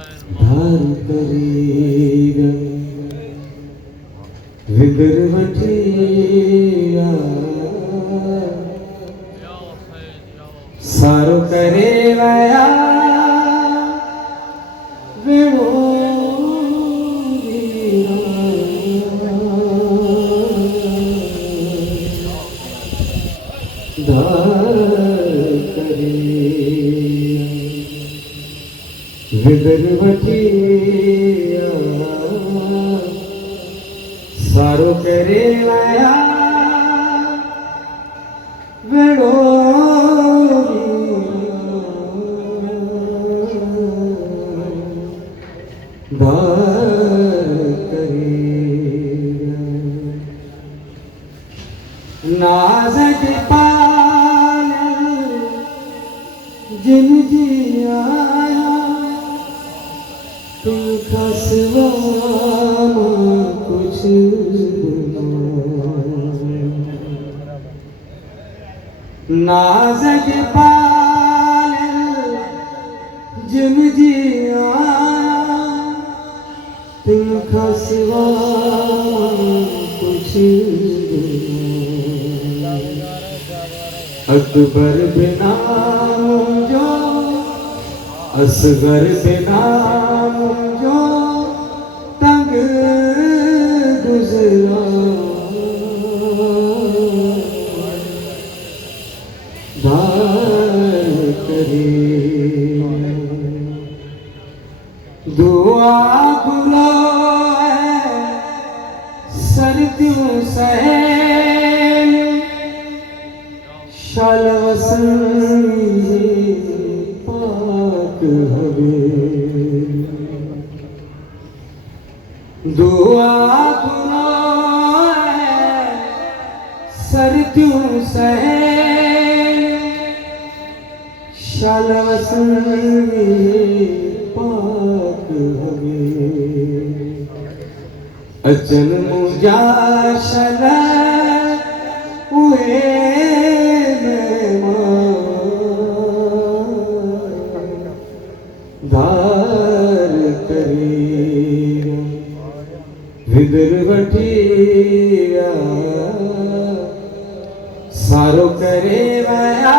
धार करीर विदर वठीरा सारो करे वया वेणो विदर वठीया सारो करे वया वेणो नाज़ पाल जिन जी आया तुम खसवा कुछ नाज़ पाल जिन जी आया तुम खसवा कुछ अकबर बिना जो असगर बिना जो तंग गुजरा धार करे दुआ गुलो सर्दियों सहे शाल वसनी पाक हवे दुआ गुनो सर्दियों सहे शाल वसनी पाक हवे अचन मुझा शल उए धार करीरा विदर वठीरा सारो करे वया